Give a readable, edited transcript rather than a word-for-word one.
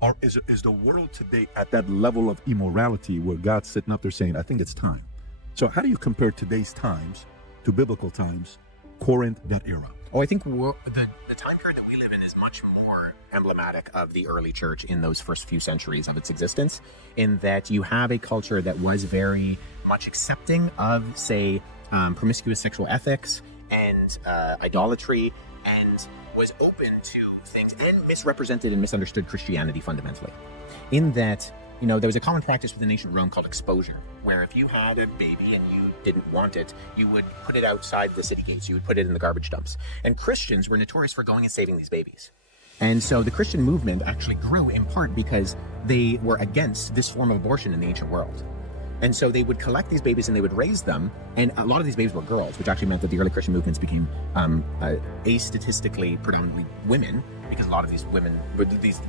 Or is the world today at that level of immorality where God's sitting up there saying, I think it's time? So how do you compare today's times to biblical times, Corinth, that era? Oh, I think the time period that we live in is much more emblematic of the early church in those first few centuries of its existence, in that you have a culture that was very much accepting of, say, promiscuous sexual ethics and idolatry, and was open to things, and misrepresented and misunderstood Christianity fundamentally. In that, there was a common practice within ancient Rome called exposure, where if you had a baby and you didn't want it, you would put it outside the city gates. You would put it in the garbage dumps. And Christians were notorious for going and saving these babies. And so the Christian movement actually grew in part because they were against this form of abortion in the ancient world. And so they would collect these babies and they would raise them. And a lot of these babies were girls, which actually meant that the early Christian movements became astatistically predominantly women, because a lot of these women, these